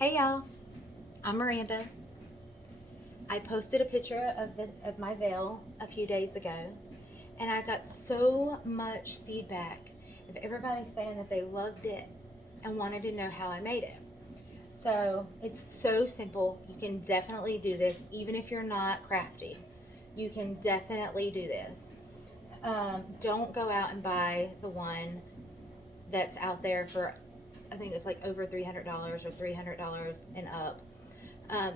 Hey y'all, I'm Miranda. I posted a picture of my veil a few days ago, and I got so much feedback of everybody saying that they loved it and wanted to know how I made it. So it's so simple. You can definitely do this, even if you're not crafty. You can definitely do this. Don't go out and buy the one that's out there for, I think it's like over $300 or $300 and up.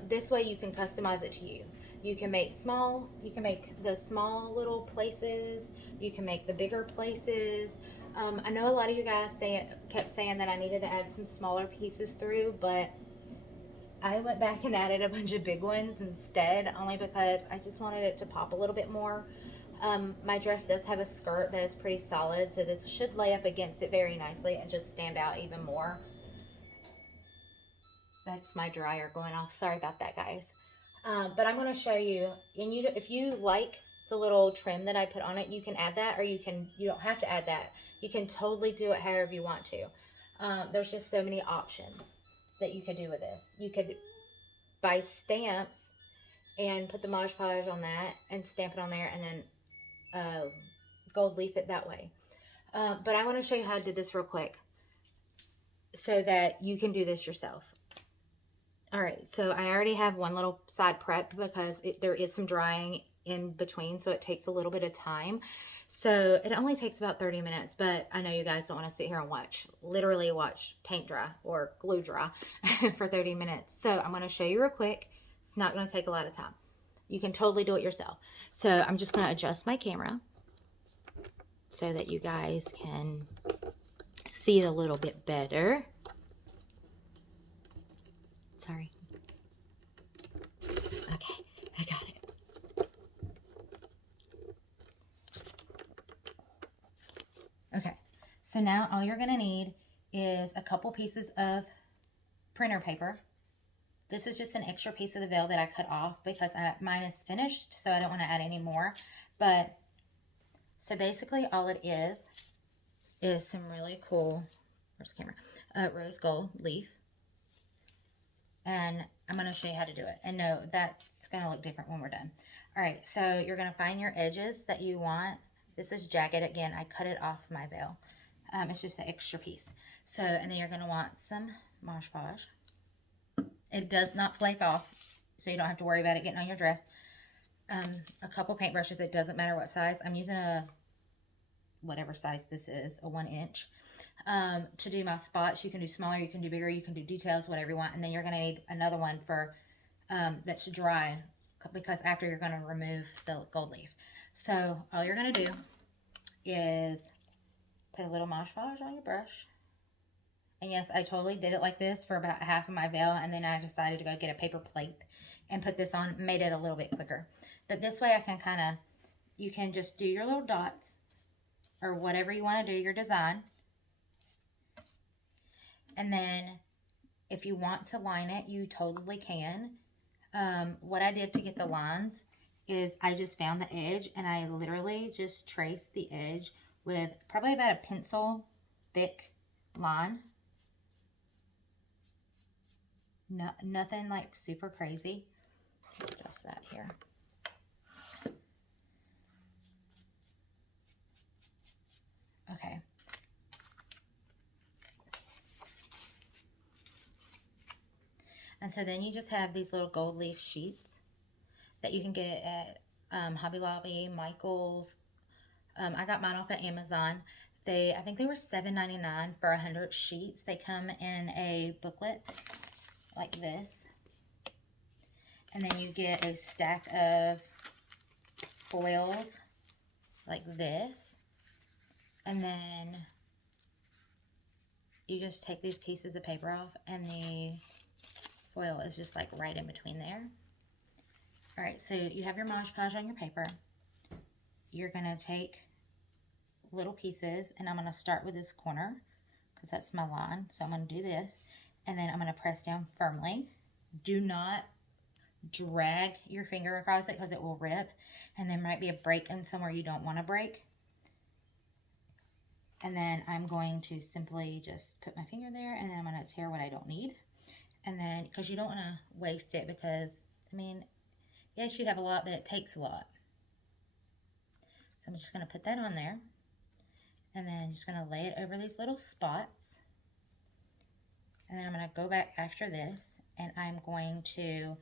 This way you can customize it to you. You can make small, you can make the small little places, you can make the bigger places. I know a lot of you guys kept saying that I needed to add some smaller pieces through, but I went back and added a bunch of big ones instead, only because I just wanted it to pop a little bit more. My dress does have a skirt that is pretty solid, so this should lay up against it very nicely and just stand out even more. That's my dryer going off. Sorry about that, guys. But I'm going to show you, and if you like the little trim that I put on it, you can add that, or you don't have to add that. You can totally do it however you want to. There's just so many options that you could do with this. You could buy stamps and put the Mod Podge on that and stamp it on there, and then gold leaf it that way. But I want to show you how I did this real quick so that you can do this yourself. All right, so I already have one little side prep because there is some drying in between, so it takes a little bit of time. So it only takes about 30 minutes, but I know you guys don't want to sit here and literally watch paint dry or glue dry for 30 minutes. So I'm going to show you real quick. It's not going to take a lot of time. You can totally do it yourself. So I'm just going to adjust my camera so that you guys can see it a little bit better. Sorry. Okay, I got it. Okay, so now all you're gonna need is a couple pieces of printer paper. This is just an extra piece of the veil that I cut off because mine is finished, so I don't want to add any more. But, so basically all it is some really cool, where's the camera? Rose gold leaf. And I'm going to show you how to do it. And no, that's going to look different when we're done. All right, so you're going to find your edges that you want. This is jagged. Again, I cut it off my veil. It's just an extra piece. So, and then you're going to want some Mod Podge. It does not flake off, so you don't have to worry about it getting on your dress. A couple paintbrushes. It doesn't matter what size. I'm using whatever size this is, a 1 inch. To do my spots, you can do smaller, you can do bigger, you can do details, whatever you want. And then you're going to need another one for that's dry, because after you're going to remove the gold leaf. So all you're going to do is put a little Mod Podge on your brush. And yes, I totally did it like this for about half of my veil, and then I decided to go get a paper plate and put this on, made it a little bit quicker. But this way I can kind of, you can just do your little dots or whatever you want to do, your design. And then if you want to line it, you totally can. What I did to get the lines is I just found the edge and I literally just traced the edge with probably about a pencil thick line. No, nothing like super crazy. Adjust that here. Okay. And so then you just have these little gold leaf sheets that you can get at Hobby Lobby, Michael's. I got mine off of Amazon. I think they were $7.99 for 100 sheets. They come in a booklet like this. And then you get a stack of foils like this. And then you just take these pieces of paper off, and the foil is just like right in between there. All right, so you have your Mod Podge on your paper. You're gonna take little pieces, and I'm gonna start with this corner because that's my line. So I'm gonna do this, and then I'm gonna press down firmly. Do not drag your finger across it because it will rip, and there might be a break in somewhere you don't want to break. And then I'm going to simply just put my finger there, and then I'm going to tear what I don't need. And then because you don't want to waste it because, I mean, yes, you have a lot, but it takes a lot. So I'm just going to put that on there. And then just going to lay it over these little spots. And then I'm going to go back after this, and I'm going to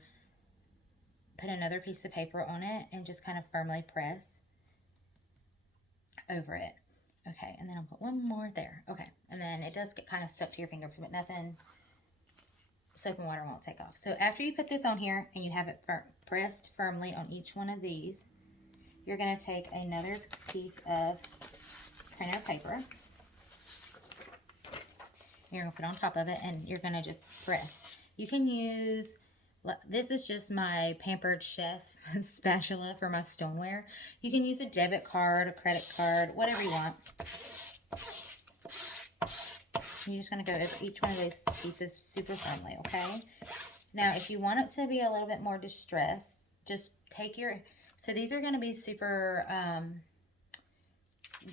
put another piece of paper on it and just kind of firmly press over it. Okay, and then I'll put one more there. Okay, and then it does get kind of stuck to your finger, but nothing, soap and water won't take off. So after you put this on here and you have it pressed firmly on each one of these, you're going to take another piece of printer paper. You're going to put on top of it, and you're going to just press. You can use, this is just my Pampered Chef spatula for my stoneware. You can use a debit card, a credit card, whatever you want. You're just going to go over each one of those pieces super firmly, okay? Now, if you want it to be a little bit more distressed, just take your, so these are going to be super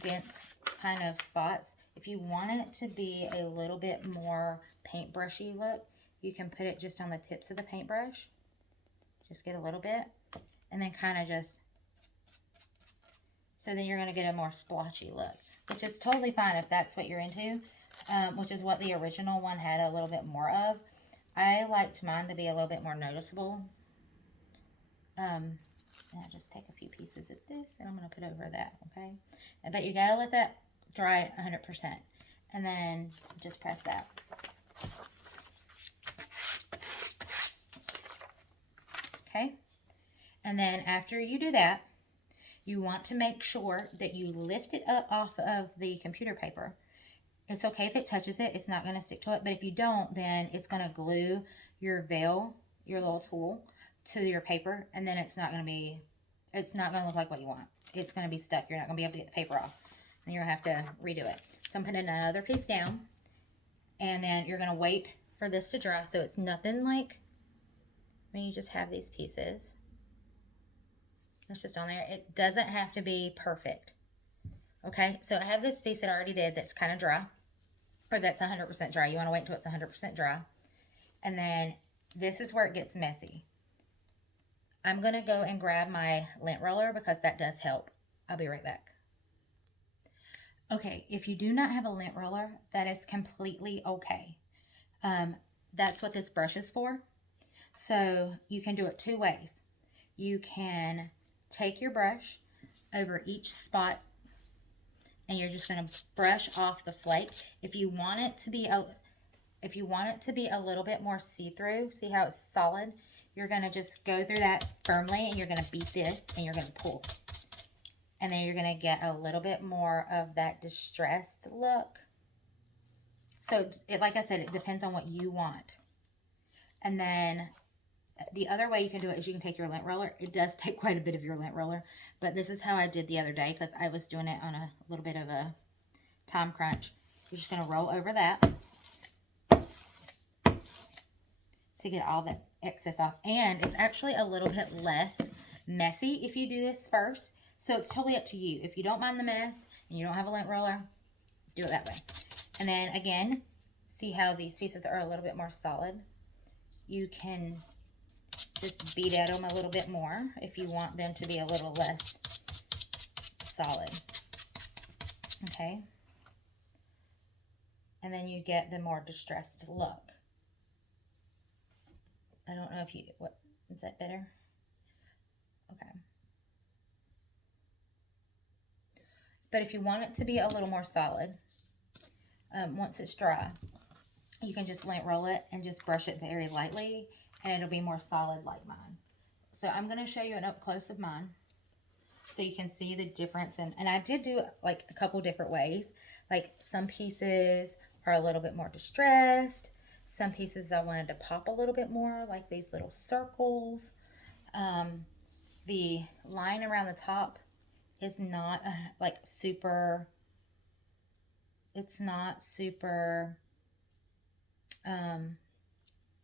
dense kind of spots. If you want it to be a little bit more paintbrushy look, you can put it just on the tips of the paintbrush. Just get a little bit, and then kind of just, so then you're going to get a more splotchy look, which is totally fine if that's what you're into, which is what the original one had a little bit more of. I liked mine to be a little bit more noticeable. And I'll just take a few pieces of this, and I'm going to put over that, okay? But you got to let that dry 100%, and then just press that. Okay, and then after you do that, you want to make sure that you lift it up off of the computer paper. It's okay if it touches it, it's not going to stick to it, but if you don't, then it's going to glue your veil, your little tool, to your paper, and then it's not going to look like what you want. It's going to be stuck. You're not going to be able to get the paper off, and you're going to have to redo it. So I'm putting another piece down, and then you're going to wait for this to dry. So it's nothing like when you just have these pieces. It's just on there. It doesn't have to be perfect. Okay, so I have this piece that I already did that's kind of dry, or that's 100% dry. You want to wait until it's 100% dry. And then this is where it gets messy. I'm going to go and grab my lint roller because that does help. I'll be right back. Okay, if you do not have a lint roller, that is completely okay. That's what this brush is for. So you can do it two ways. You can take your brush over each spot, and you're just going to brush off the flake. If you want it to be a little bit more see-through, see how it's solid, you're going to just go through that firmly, and you're going to beat this, and you're going to pull. And then you're going to get a little bit more of that distressed look. So, like I said, it depends on what you want. And then the other way you can do it is you can take your lint roller. It does take quite a bit of your lint roller, but this is how I did the other day because I was doing it on a little bit of a time crunch. You're just going to roll over that to get all the excess off. And it's actually a little bit less messy if you do this first. So it's totally up to you. If you don't mind the mess and you don't have a lint roller, do it that way. And then again, see how these pieces are a little bit more solid. You can just beat at them a little bit more if you want them to be a little less solid. Okay. And then you get the more distressed look. I don't know if you, what, is that better? Okay. But if you want it to be a little more solid, once it's dry, you can just lint roll it and just brush it very lightly, and it'll be more solid like mine. So I'm going to show you an up close of mine so you can see the difference. And I did do like a couple different ways. Like some pieces are a little bit more distressed. Some pieces I wanted to pop a little bit more, like these little circles. The line around the top is not like super, it's not super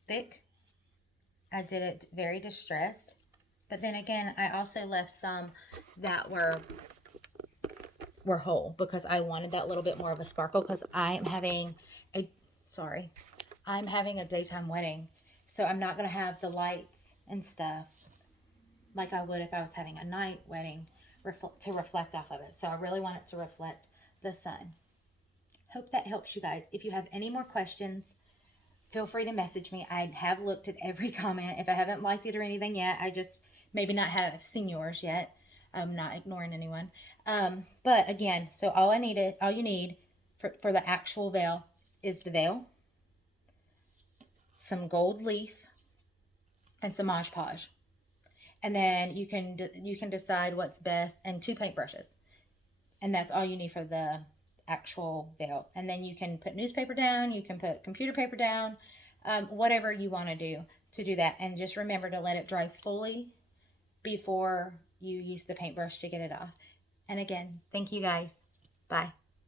thick. I did it very distressed, but then again, I also left some that were whole because I wanted that little bit more of a sparkle because I'm having a daytime wedding. So I'm not going to have the lights and stuff like I would if I was having a night wedding to reflect off of it. So I really want it to reflect the sun. Hope that helps you guys. If you have any more questions, feel free to message me. I have looked at every comment. If I haven't liked it or anything yet, I just maybe not have seen yours yet. I'm not ignoring anyone. But again, so all you need for the actual veil is the veil, some gold leaf, and some Mod Podge. And then you can decide what's best, and 2 paintbrushes. And that's all you need for the actual veil. And then you can put newspaper down, you can put computer paper down, whatever you want to do that. And just remember to let it dry fully before you use the paintbrush to get it off. And again, thank you guys. Bye.